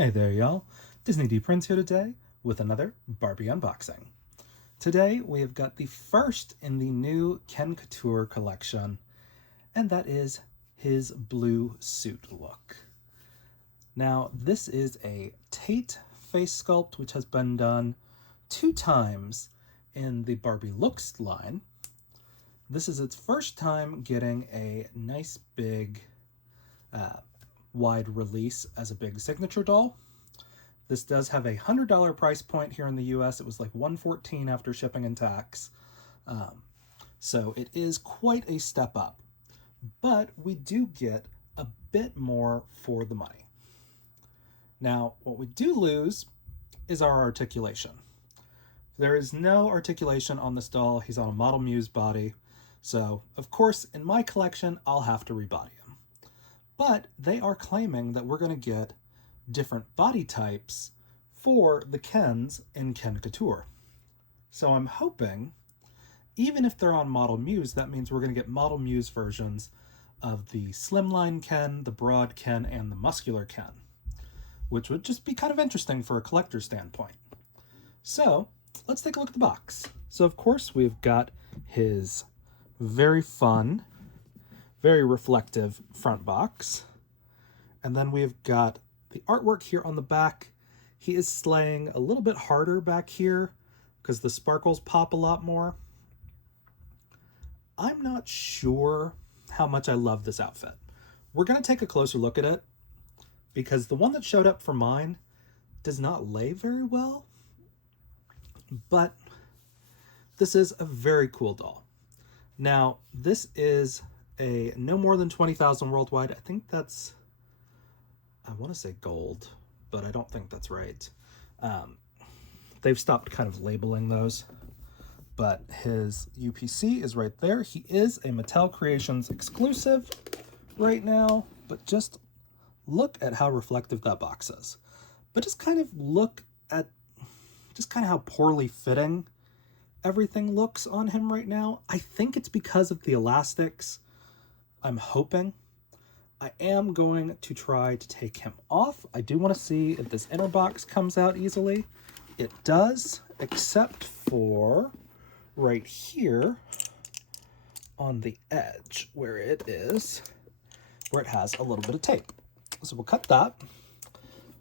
Hey there, y'all. Disney D Prince here today with another Barbie unboxing. Today we have got the first in the new Ken Kouture collection, and that is his blue suit look. Now, this is a Tate face sculpt, which has been done 2 times in the Barbie Looks line. This is its first time getting a nice big wide release as a big signature doll. This does have a $100 price point here in the US. It was like $114 after shipping and tax. So it is quite a step up, but we do get a bit more for the money. Now, what we do lose is our articulation. There is no articulation on this doll. He's on a Model Muse body. So, of course, in my collection, I'll have to rebody him. But they are claiming that we're going to get different body types for the Kens in Ken Kouture. So I'm hoping, even if they're on Model Muse, that means we're going to get Model Muse versions of the slimline Ken, the broad Ken, and the muscular Ken, which would just be kind of interesting for a collector standpoint. So let's take a look at the box. So of course we've got his very fun, very reflective front box. And then we've got the artwork here on the back. He is slaying a little bit harder back here because the sparkles pop a lot more. I'm not sure how much I love this outfit. We're going to take a closer look at it because the one that showed up for mine does not lay very well. But this is a very cool doll. Now, this is a no more than 20,000 worldwide. I think that's, I want to say gold, but I don't think that's right. They've stopped kind of labeling those, but his UPC is right there. He is a Mattel Creations exclusive right now, but just look at how reflective that box is. But just kind of look at just kind of how poorly fitting everything looks on him right now. I think it's because of the elastics. I'm hoping. I am going to try to take him off. I do want to see if this inner box comes out easily. It does, except for right here on the edge where it is, where it has a little bit of tape. So we'll cut that.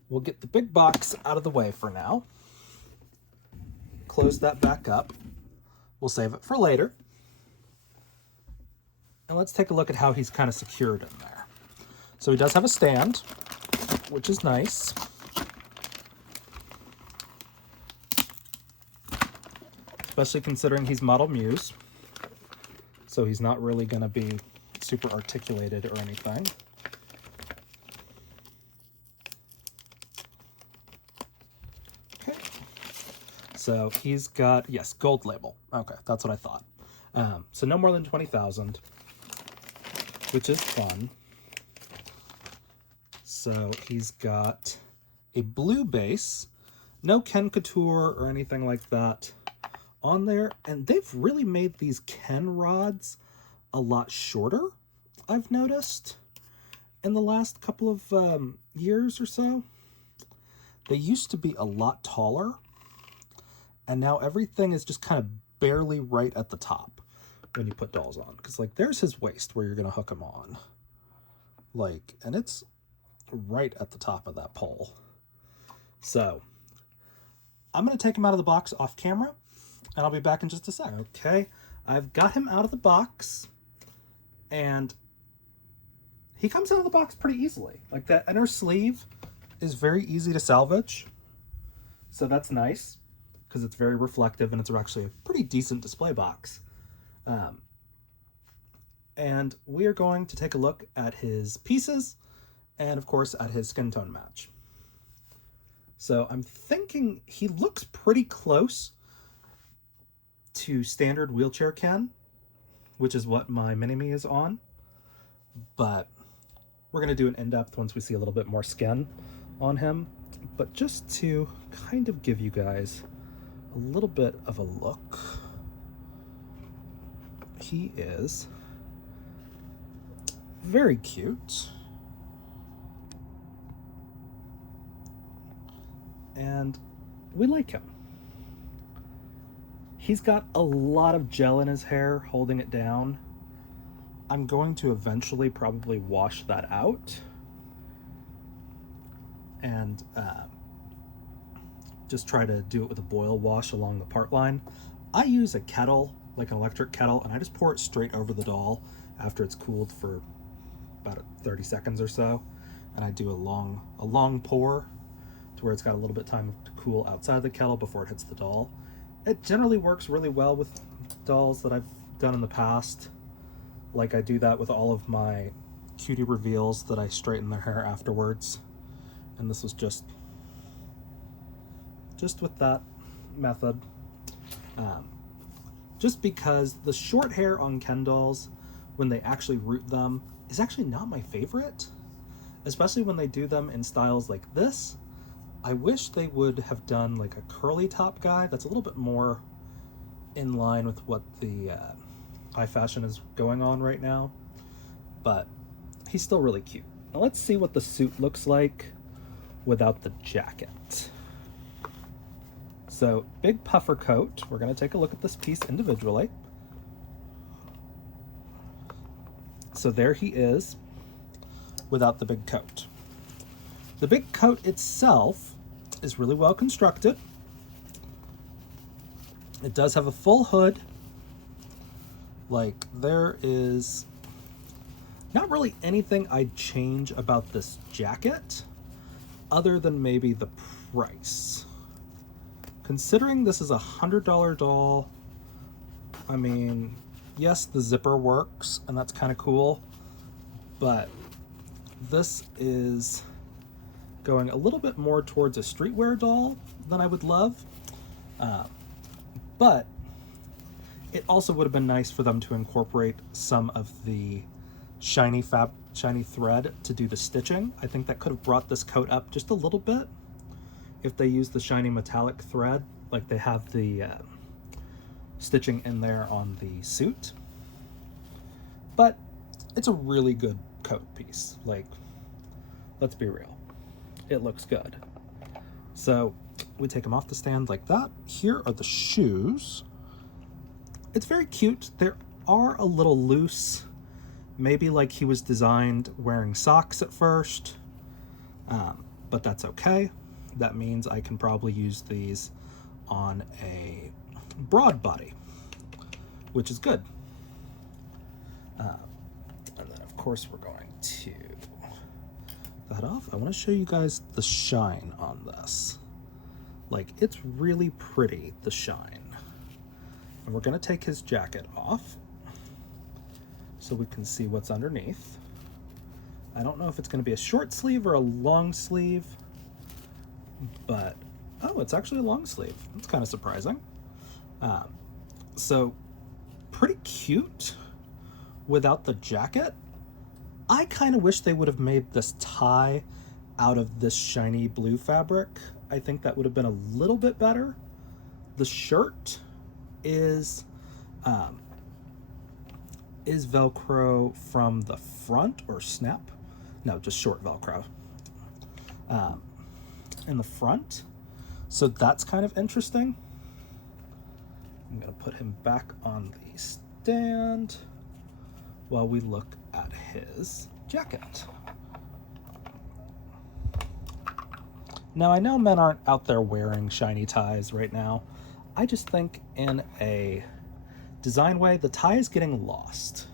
We'll get the big box out of the way for now. Close that back up. We'll save it for later. And let's take a look at how he's kind of secured in there. So he does have a stand, which is nice. Especially considering he's Model Muse. So he's not really going to be super articulated or anything. Okay. So he's got, yes, gold label. Okay, that's what I thought. So no more than 20,000. Which is fun. So he's got a blue base, no Ken Kouture or anything like that on there. And they've really made these Ken rods a lot shorter, I've noticed, in the last couple of years or so. They used to be a lot taller, and now everything is just kind of barely right at the top when you put dolls on, because like there's his waist where you're gonna hook him on, like, and it's right at the top of that pole. So I'm gonna take him out of the box off camera, and I'll be back in just a sec. Okay, I've got him out of the box, and he comes out of the box pretty easily. Like, that inner sleeve is very easy to salvage, so that's nice because it's very reflective and it's actually a pretty decent display box. And we are going to take a look at his pieces and, of course, at his skin tone match. So I'm thinking he looks pretty close to standard wheelchair Ken, which is what my mini-me is on. But we're going to do an in-depth once we see a little bit more skin on him. But just to kind of give you guys a little bit of a look, he is very cute. and we like him. He's got a lot of gel in his hair holding it down. I'm going to eventually probably wash that out and just try to do it with a boil wash along the part line. I use a kettle, like an electric kettle, and I just pour it straight over the doll after it's cooled for about 30 seconds or so. And I do a long pour to where it's got a little bit of time to cool outside the kettle before it hits the doll. It generally works really well with dolls that I've done in the past. Like I do that with all of my cutie reveals that I straighten their hair afterwards. And this was just with that method. Just because the short hair on Ken dolls, when they actually root them, is actually not my favorite. Especially when they do them in styles like this. I wish they would have done like a curly top guy that's a little bit more in line with what the high fashion is going on right now. But he's still really cute. Now let's see what the suit looks like without the jacket. So, big puffer coat. We're going to take a look at this piece individually. So there he is without the big coat. The big coat itself is really well constructed. It does have a full hood. Like, there is not really anything I'd change about this jacket other than maybe the price. Considering this is a $100 doll, I mean, yes, the zipper works, and that's kind of cool, but this is going a little bit more towards a streetwear doll than I would love. But it also would have been nice for them to incorporate some of the shiny thread to do the stitching. I think that could have brought this coat up just a little bit if they use the shiny metallic thread, like they have the stitching in there on the suit. But it's a really good coat piece. Like, let's be real. It looks good. So we take them off the stand like that. Here are the shoes. It's very cute. They are a little loose. Maybe like he was designed wearing socks at first. But that's okay. That means I can probably use these on a broad body, which is good. And then of course we're going to that off. I want to show you guys the shine on this. Like, it's really pretty, the shine. And we're going to take his jacket off so we can see what's underneath. I don't know if it's going to be a short sleeve or a long sleeve, but oh, it's actually a long sleeve. That's kind of surprising. So pretty cute without the jacket. I kind of wish they would have made this tie out of this shiny blue fabric. I think that would have been a little bit better. The shirt is Velcro from the front, or snap? No, just short Velcro in the front. So that's kind of interesting. I'm going to put him back on the stand while we look at his jacket. Now, I know men aren't out there wearing shiny ties right now. I just think in a design way, the tie is getting lost,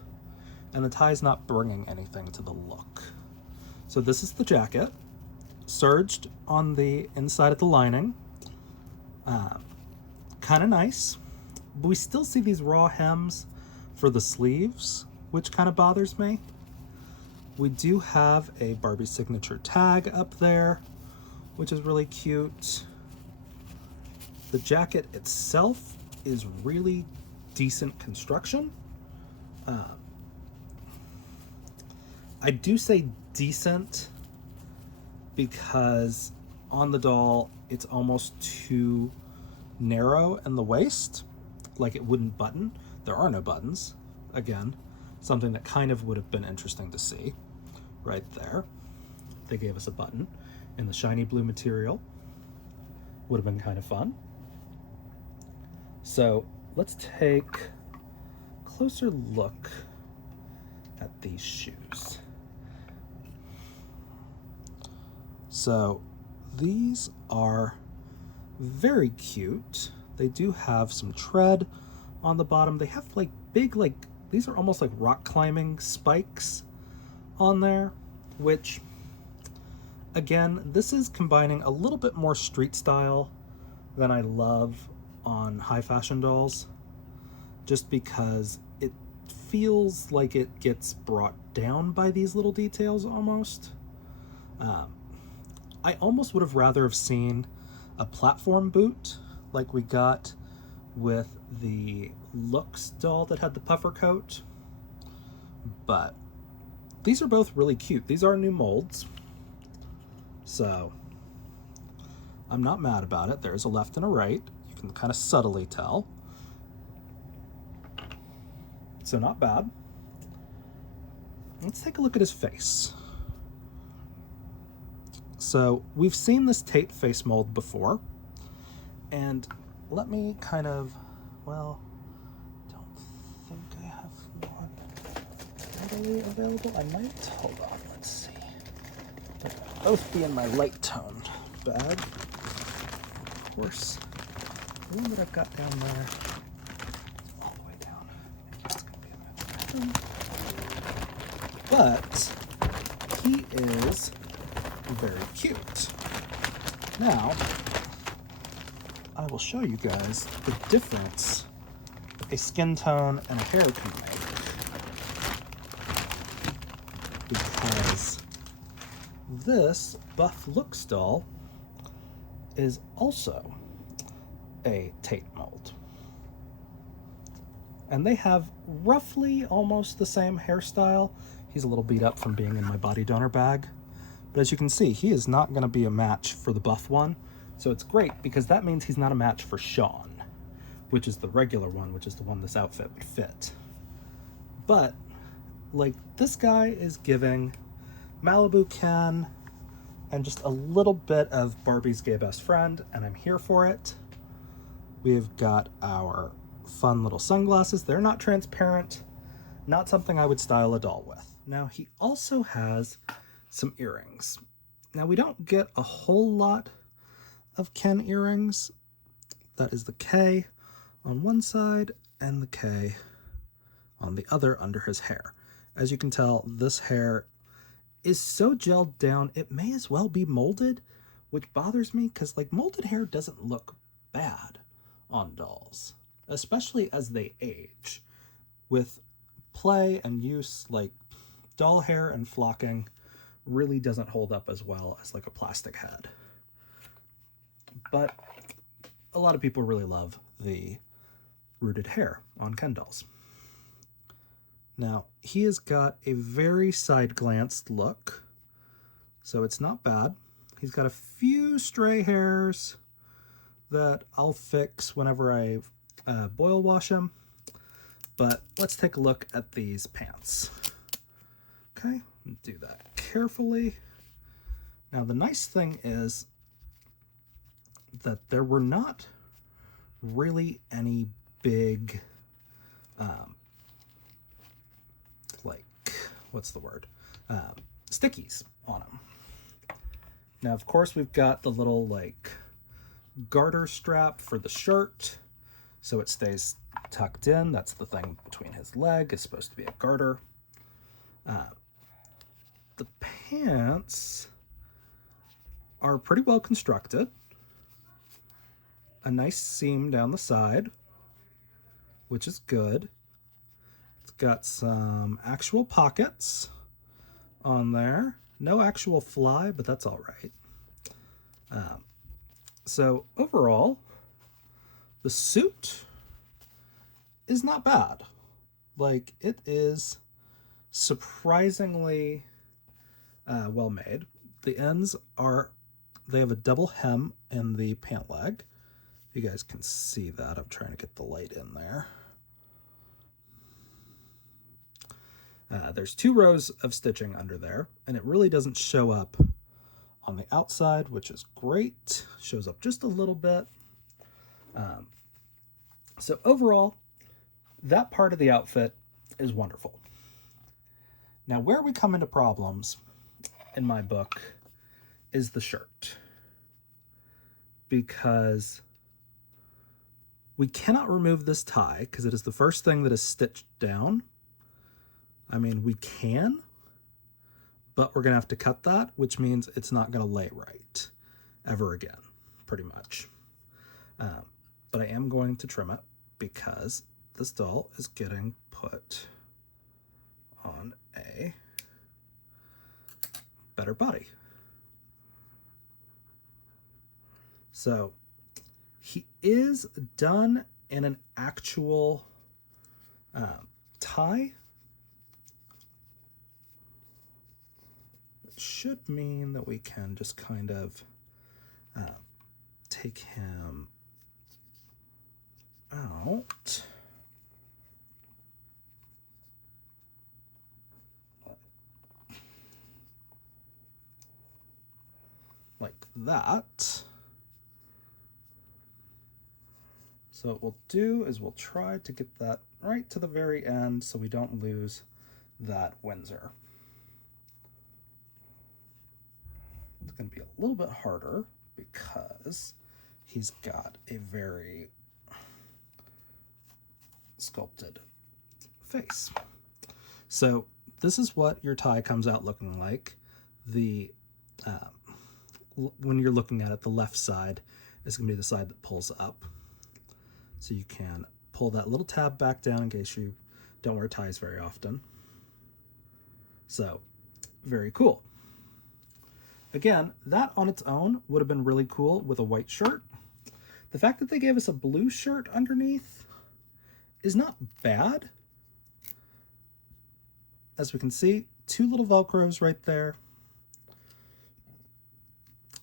and the tie is not bringing anything to the look. So this is the jacket, serged on the inside of the lining. Kind of nice, but we still see these raw hems for the sleeves, which kind of bothers me. We do have a Barbie signature tag up there, which is really cute. The jacket itself is really decent construction. I do say decent because on the doll it's almost too narrow in the waist, like it wouldn't button. There are no buttons. Again, something that kind of would have been interesting to see right there. They gave us a button in the shiny blue material. Would have been kind of fun. So let's take a closer look at these shoes. So these are very cute. They do have some tread on the bottom. They have like big, like, these are almost like rock climbing spikes on there, which, again, this is combining a little bit more street style than I love on high fashion dolls, just because it feels like it gets brought down by these little details almost. I almost would have rather have seen a platform boot like we got with the Looks doll that had the puffer coat, but these are both really cute. These are new molds, so I'm not mad about it. There's a left and a right. You can kind of subtly tell. So not bad. Let's take a look at his face. So we've seen this tape face mold before, and let me kind of, well, don't think I have one readily available. I might, hold on, let's see. They'll both be in my light toned bag. Of course, the one that I've got down there is all the way down. I think it's gonna be in my bathroom. But he is very cute. Now, I will show you guys the difference a skin tone and a hair can make, because this Buff Looks doll is also a Tate mold. And they have roughly almost the same hairstyle. He's a little beat up from being in my body donor bag. But as you can see, he is not going to be a match for the buff one. So it's great because that means he's not a match for Sean, which is the regular one, which is the one this outfit would fit. But, like, this guy is giving Malibu Ken and just a little bit of Barbie's gay best friend, and I'm here for it. We've got our fun little sunglasses. They're not transparent, not something I would style a doll with. Now, he also has some earrings. Now, we don't get a whole lot of Ken earrings. That is the K on one side and the K on the other under his hair. As you can tell, this hair is so gelled down, it may as well be molded, which bothers me because, like, molded hair doesn't look bad on dolls, especially as they age. With play and use, like, doll hair and flocking really doesn't hold up as well as like a plastic head. But a lot of people really love the rooted hair on Ken dolls. Now, he has got a very side-glanced look, so it's not bad. He's got a few stray hairs that I'll fix whenever I boil wash him. But let's take a look at these pants. Okay, do that carefully. Now, the nice thing is that there were not really any big, like, what's the word? Stickies on them. Now, of course, we've got the little, like, garter strap for the shirt, so it stays tucked in. That's the thing between his leg. It's supposed to be a garter. The pants are pretty well constructed. A nice seam down the side, which is good. It's got some actual pockets on there. No actual fly, but that's all right. So overall, the suit is not bad. Like, it is surprisingly well made. The ends are, they have a double hem in the pant leg. You guys can see that. I'm trying to get the light in there. There's 2 rows of stitching under there, and it really doesn't show up on the outside, which is great. Shows up just a little bit. So overall, that part of the outfit is wonderful. Now, where we come into problems in my book is the shirt, because we cannot remove this tie because it is the first thing that is stitched down. I mean, we can, but we're going to have to cut that, which means it's not going to lay right ever again, pretty much. But I am going to trim it because this doll is getting put on a better body. So he is done in an actual tie. It should mean that we can just kind of take him out. Like that. So what we'll do is we'll try to get that right to the very end so we don't lose that Windsor. It's going to be a little bit harder because he's got a very sculpted face. So this is what your tie comes out looking like. The when you're looking at it, the left side is going to be the side that pulls up. So you can pull that little tab back down in case you don't wear ties very often. So, very cool. Again, that on its own would have been really cool with a white shirt. The fact that they gave us a blue shirt underneath is not bad. As we can see, 2 little Velcros right there.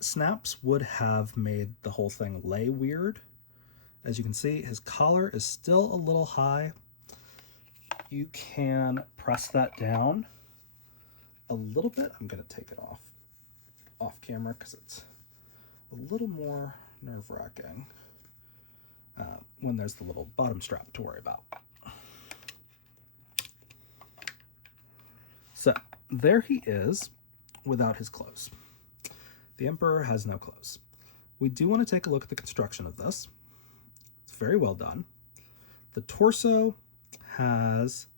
Snaps would have made the whole thing lay weird. As you can see, his collar is still a little high. You can press that down a little bit. I'm going to take it off camera because it's a little more nerve-wracking when there's the little bottom strap to worry about. So there he is without his clothes. The Emperor has no clothes. We do want to take a look at the construction of this. It's very well done. The torso has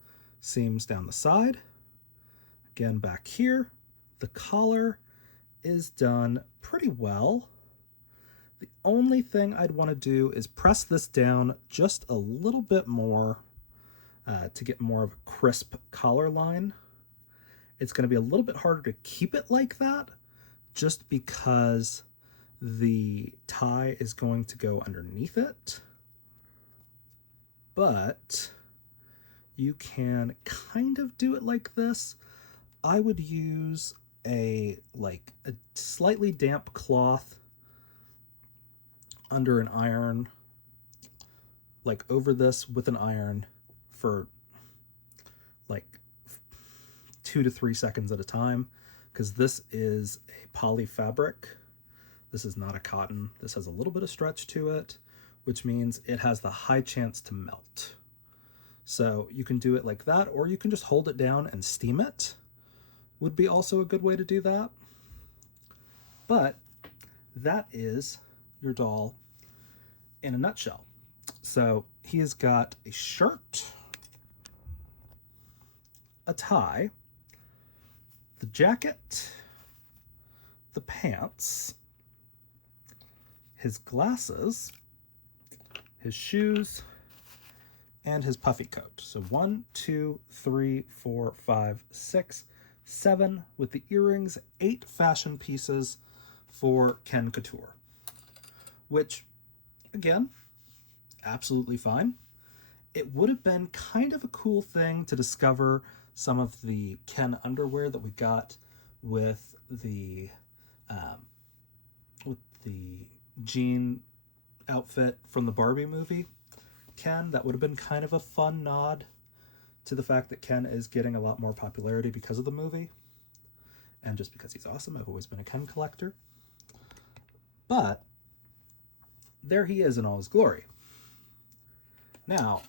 seams down the side. Again, back here, the collar is done pretty well. The only thing I'd want to do is press this down just a little bit more to get more of a crisp collar line. It's going to be a little bit harder to keep it like that just because the tie is going to go underneath it. But you can kind of do it like this. I would use a slightly damp cloth under an iron, like over this with an iron for like 2 to 3 seconds at a time, because this is a poly fabric. This is not a cotton. This has a little bit of stretch to it, which means it has the high chance to melt. So you can do it like that, or you can just hold it down and steam it. Would be also a good way to do that. But that is your doll in a nutshell. So he has got a shirt, a tie, the jacket, the pants, his glasses, his shoes, and his puffy coat. So 1, 2, 3, 4, 5, 6, 7 with the earrings, 8 fashion pieces for Ken Kouture, which, again, absolutely fine. It would have been kind of a cool thing to discover some of the Ken underwear that we got with the jean outfit from the Barbie movie Ken. That would have been kind of a fun nod to the fact that Ken is getting a lot more popularity because of the movie. and just because he's awesome. I've always been a Ken collector. But there he is in all his glory. Now,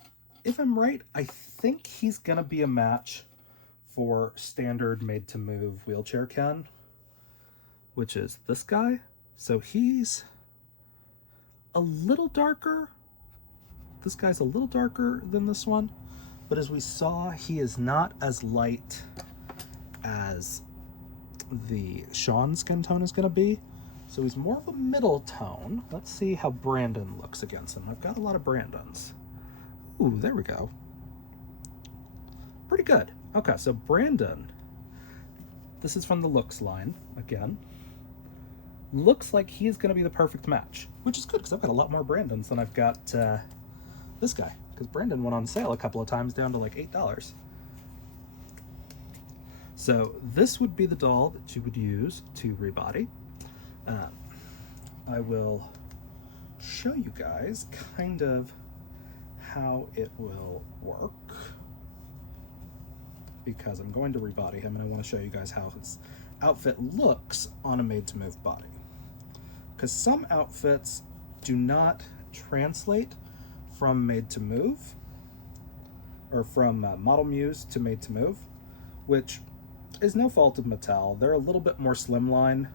if I'm right, I think he's going to be a match for standard made-to-move wheelchair Ken, which is this guy. So he's a little darker. This guy's a little darker than this one. But as we saw, he is not as light as the Sean skin tone is going to be. So he's more of a middle tone. Let's see how Brandon looks against him. I've got a lot of Brandons. Ooh, there we go. Pretty good. Okay, so Brandon, this is from the looks line, again. Looks like he's going to be the perfect match, which is good because I've got a lot more Brandons than I've got this guy, because Brandon went on sale a couple of times down to like $8. So this would be the doll that you would use to rebody. I will show you guys kind of how it will work, because I'm going to rebody him and I want to show you guys how his outfit looks on a made-to-move body. Because some outfits do not translate from made-to-move, or from Model Muse to made-to-move, which is no fault of Mattel. They're a little bit more slimline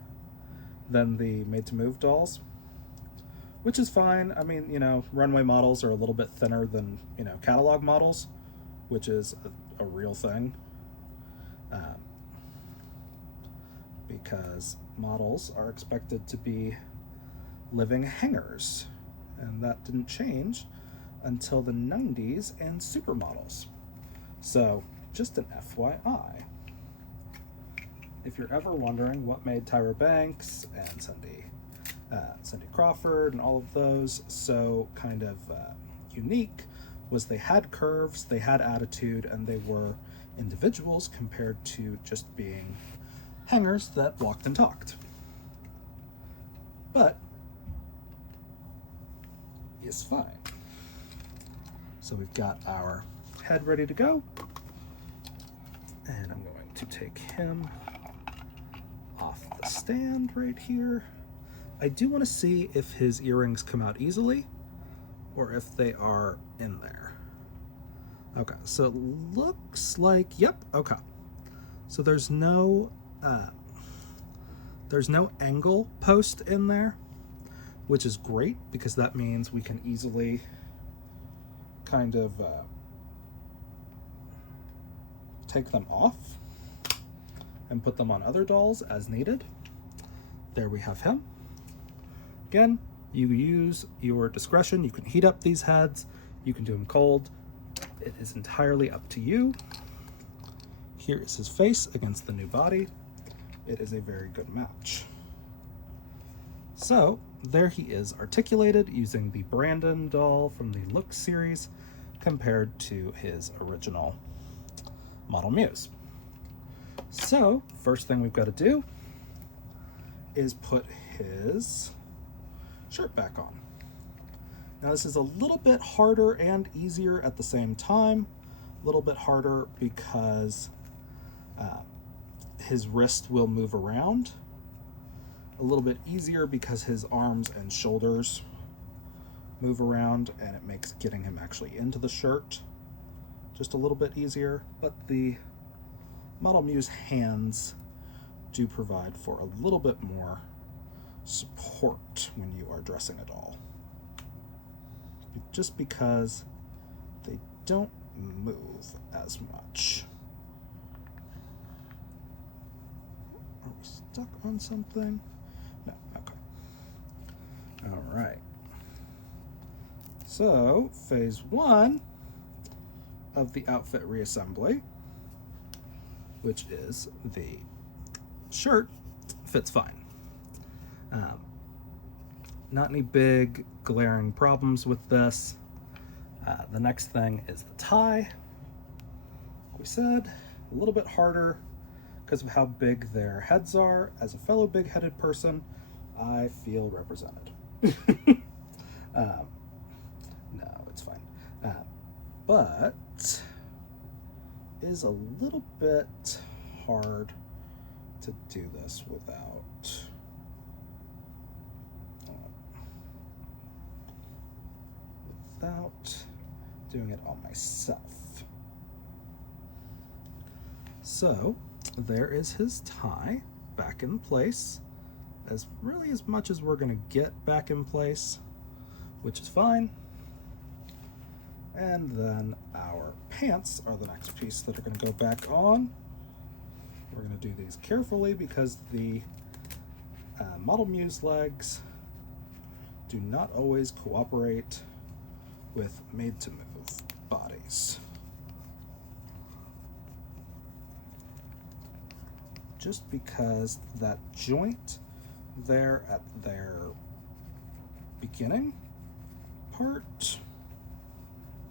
than the made-to-move dolls, which is fine. I mean, you know, runway models are a little bit thinner than, you know, catalog models, which is a real thing. Because models are expected to be living hangers, and that didn't change until the 90s and supermodels. So, just an FYI. If you're ever wondering what made Tyra Banks and Cindy Crawford and all of those so kind of unique, was they had curves, they had attitude, and they were individuals compared to just being hangers that walked and talked. But it's fine. So we've got our head ready to go, and I'm going to take him off the stand right here. I do want to see if his earrings come out easily or if they are in there. Okay, so it looks like, yep, okay. So there's no angle post in there, which is great because that means we can easily kind of take them off and put them on other dolls as needed. There we have him. Again, you use your discretion. You can heat up these heads. You can do them cold. It is entirely up to you. Here is his face against the new body. It is a very good match. So there he is articulated using the Brandon doll from the Look series compared to his original Model Muse. So first thing we've got to do is put his shirt back on. Now this is a little bit harder and easier at the same time. A little bit harder because his wrist will move around. A little bit easier because his arms and shoulders move around, and it makes getting him actually into the shirt just a little bit easier. But the Model Muse hands do provide for a little bit more support when you are dressing a doll, just because they don't move as much. Are we stuck on something? No, okay. All right. So, phase one of the outfit reassembly, which is the shirt, fits fine. Not any big glaring problems with this. The next thing is the tie. Like we said, a little bit harder because of how big their heads are. As a fellow big-headed person, I feel represented. No, it's fine. But is a little bit hard to do this without doing it on myself. So there is his tie back in place, as much as we're going to get back in place, which is fine. And then our pants are the next piece that are going to go back on. We're going to do these carefully because the Model Muse legs do not always cooperate with made-to-move bodies. Just because that joint there at their beginning part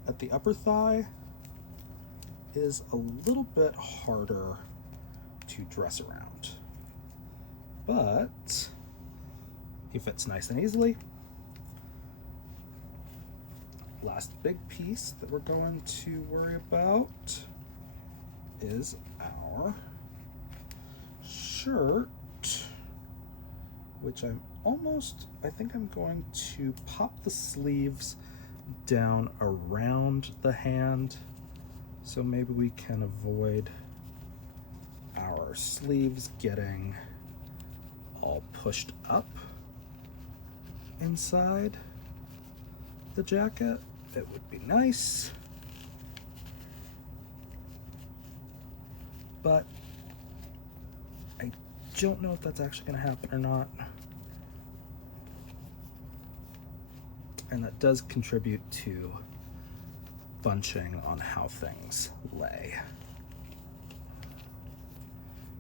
at the upper thigh is a little bit harder to dress around, but he fits nice and easily. Last big piece that we're going to worry about is our shirt, which I think I'm going to pop the sleeves down around the hand, so maybe we can avoid our sleeves getting all pushed up inside the jacket. It would be nice, but I don't know if that's actually going to happen or not. And that does contribute to bunching on how things lay.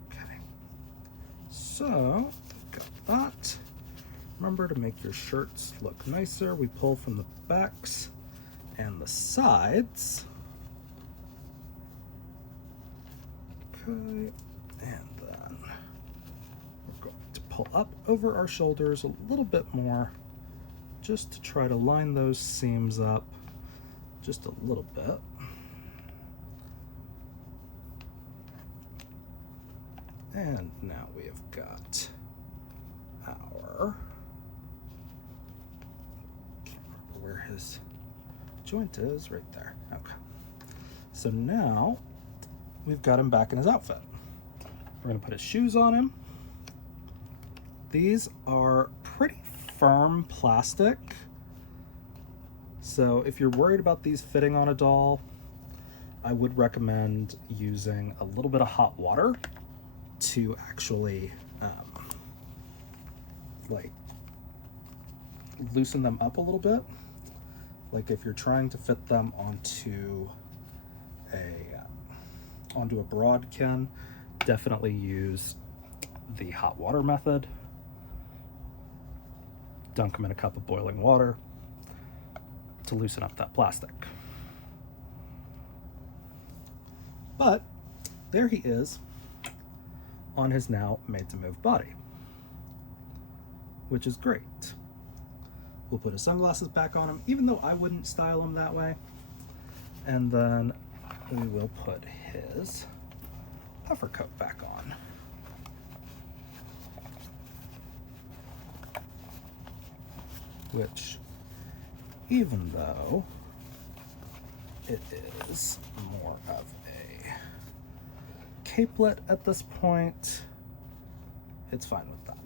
Okay, so got that. Remember to make your shirts look nicer. We pull from the backs and the sides. Okay, and then we're going to pull up over our shoulders a little bit more, just to try to line those seams up just a little bit. And now we have got our, can't remember where his joint is, right there. Okay. So now we've got him back in his outfit. We're gonna put his shoes on him. These are pretty firm plastic, so if you're worried about these fitting on a doll, I would recommend using a little bit of hot water to actually like loosen them up a little bit. Like if you're trying to fit them onto a broadkin, definitely use the hot water method. Dunk them in a cup of boiling water to loosen up that plastic. But there he is on his now made-to-move body, which is great. We'll put his sunglasses back on him, even though I wouldn't style him that way. And then we will put his puffer coat back on. Which, even though it is more of a capelet at this point, it's fine with that.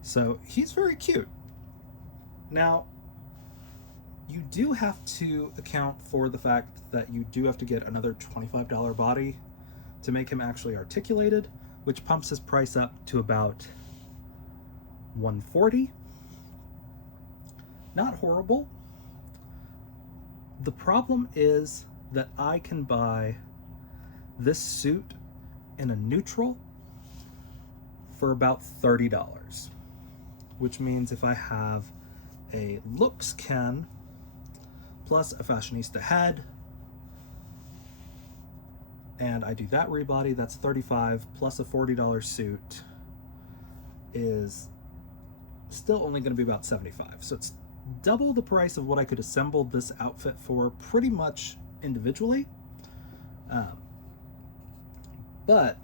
So he's very cute. Now, you do have to account for the fact that you do have to get another $25 body to make him actually articulated, which pumps his price up to about $140. Not horrible. The problem is that I can buy this suit in a neutral for about $30, which means if I have a looks Ken plus a fashionista head, and I do that rebody, that's $35 plus a $40 suit is still only going to be about $75. So it's double the price of what I could assemble this outfit for pretty much individually. Um, but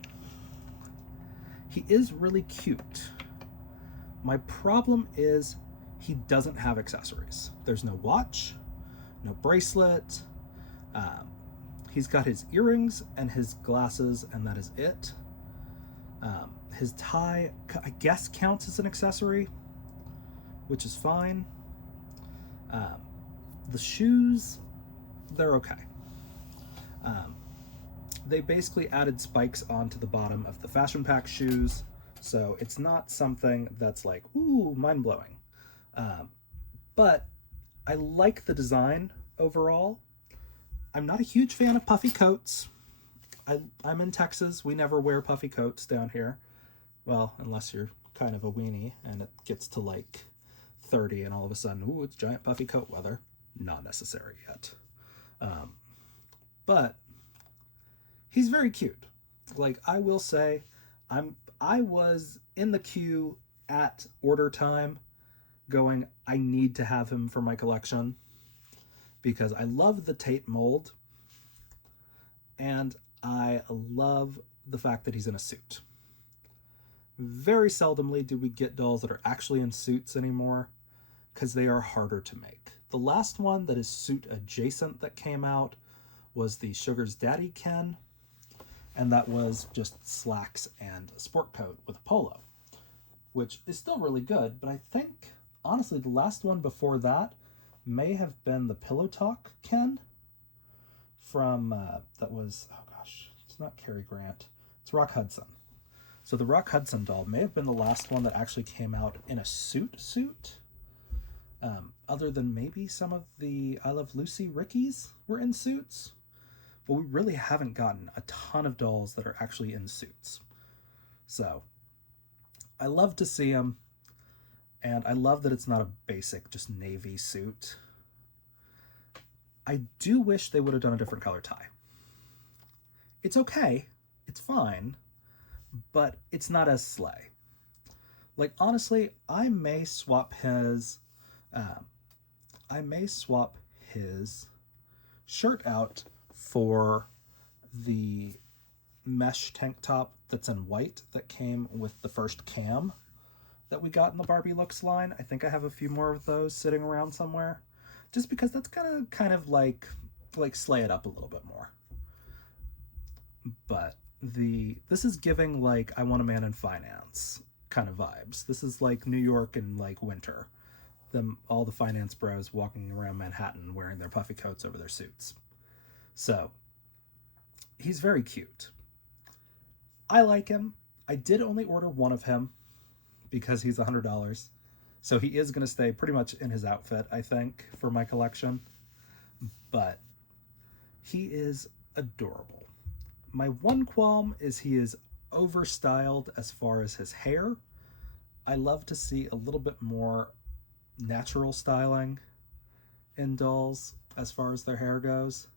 he is really cute. My problem is he doesn't have accessories. There's no watch, no bracelet. Um, he's got his earrings and his glasses, and that is it. His tie, I guess, counts as an accessory, which is fine. The shoes, they're okay. Um, they basically added spikes onto the bottom of the fashion pack shoes, so it's not something that's like, ooh, mind-blowing. But I like the design overall. I'm not a huge fan of puffy coats. I'm in Texas. We never wear puffy coats down here. Well, unless you're kind of a weenie and it gets to like 30 and all of a sudden, ooh, it's giant puffy coat weather. Not necessary yet. But he's very cute. Like, I will say, I was in the queue at order time going, I need to have him for my collection because I love the Tate mold and I love the fact that he's in a suit. Very seldomly do we get dolls that are actually in suits anymore because they are harder to make. The last one that is suit adjacent that came out was the Sugar's Daddy Ken, and that was just slacks and a sport coat with a polo, which is still really good, but I think, honestly, the last one before that may have been the Pillow Talk Ken from, that was, oh gosh, it's not Cary Grant, it's Rock Hudson. So the Rock Hudson doll may have been the last one that actually came out in a suit. Other than maybe some of the I Love Lucy Rickies were in suits. But we really haven't gotten a ton of dolls that are actually in suits. So I love to see them. And I love that it's not a basic, just navy suit. I do wish they would have done a different color tie. It's okay. It's fine. But it's not as slay. Like, honestly, I may swap his shirt out for the mesh tank top that's in white that came with the first cam that we got in the Barbie Looks line. I think I have a few more of those sitting around somewhere, just because that's kind of like slay it up a little bit more. But this is giving like I Want a Man in Finance kind of vibes. This is like New York in like winter. All the finance bros walking around Manhattan wearing their puffy coats over their suits. So he's very cute. I like him. I did only order one of him because he's $100. So he is going to stay pretty much in his outfit, I think, for my collection. But he is adorable. My one qualm is he is overstyled as far as his hair. I love to see a little bit more natural styling in dolls as far as their hair goes.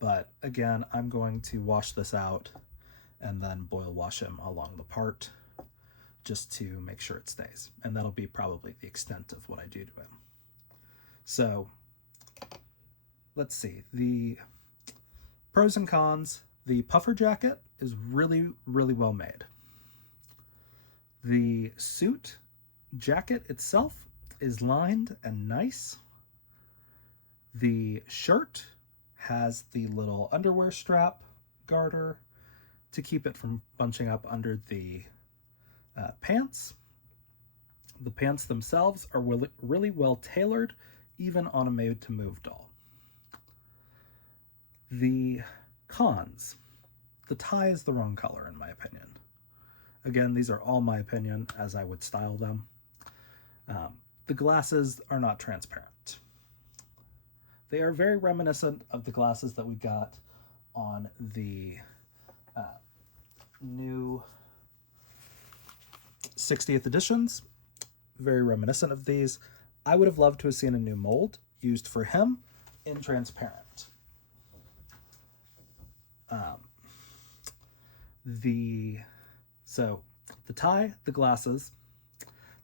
But again, I'm going to wash this out and then boil wash him along the part just to make sure it stays. And that'll be probably the extent of what I do to him. So let's see. The pros and cons. The puffer jacket is really, really well made. The suit jacket itself is lined and nice. The shirt has the little underwear strap garter to keep it from bunching up under the pants. The pants themselves are really well tailored, even on a made-to-move doll. The cons. The tie is the wrong color, in my opinion. Again, these are all my opinion, as I would style them. The glasses are not transparent. They are very reminiscent of the glasses that we got on the new 60th editions. Very reminiscent of these. I would have loved to have seen a new mold used for him in transparent. So the tie, the glasses,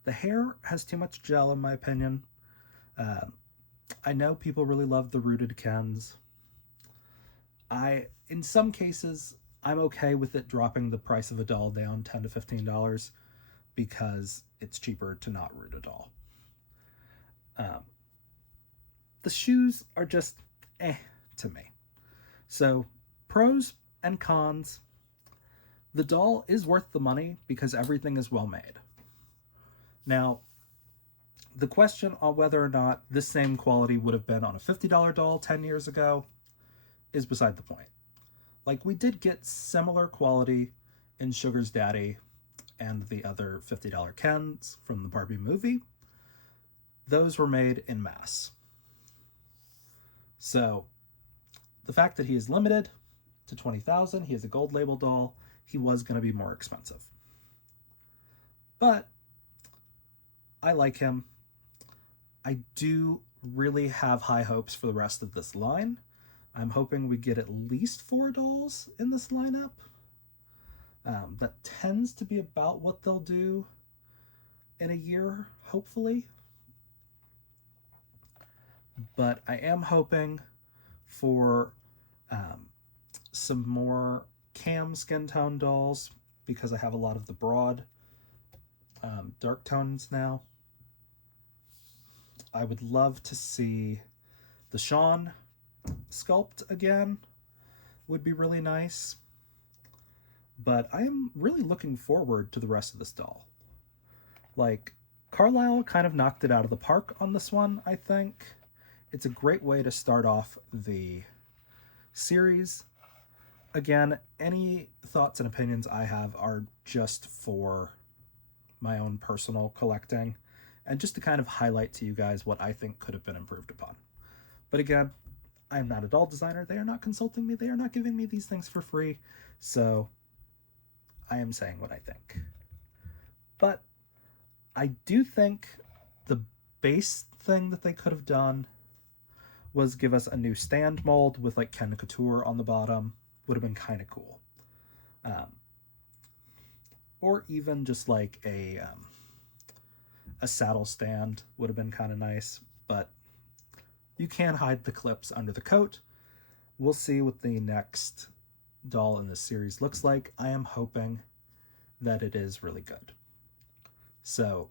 the hair has too much gel in my opinion. I know people really love the rooted Kens. In some cases, I'm okay with it dropping the price of a doll down $10 to $15 because it's cheaper to not root a doll. The shoes are just to me. So, pros and cons. The doll is worth the money because everything is well made. Now, the question on whether or not this same quality would have been on a $50 doll 10 years ago is beside the point. Like, we did get similar quality in Sugar's Daddy and the other $50 Kens from the Barbie movie. Those were made in mass. So, the fact that he is limited to 20,000, he is a gold label doll, he was going to be more expensive. But I like him. I do really have high hopes for the rest of this line. I'm hoping we get at least 4 dolls in this lineup. That tends to be about what they'll do in a year, hopefully. But I am hoping for some more cam skin tone dolls because I have a lot of the broad dark tones now. I would love to see the Sean sculpt again. Would be really nice. But I am really looking forward to the rest of this doll. Like, Carlisle kind of knocked it out of the park on this one, I think. It's a great way to start off the series. Again, any thoughts and opinions I have are just for my own personal collecting and just to kind of highlight to you guys what I think could have been improved upon. But again, I am not a doll designer. They are not consulting me. They are not giving me these things for free. So I am saying what I think. But I do think the base thing that they could have done was give us a new stand mold with like Ken Kouture on the bottom. Would have been kind of cool. Or even just like a saddle stand would have been kind of nice. But you can hide the clips under the coat. We'll see what the next doll in this series looks like. I am hoping that it is really good. So,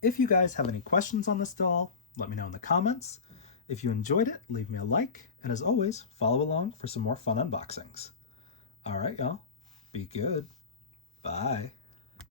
if you guys have any questions on this doll, let me know in the comments. If you enjoyed it, leave me a like. And as always, follow along for some more fun unboxings. Alright, y'all. Be good. Bye.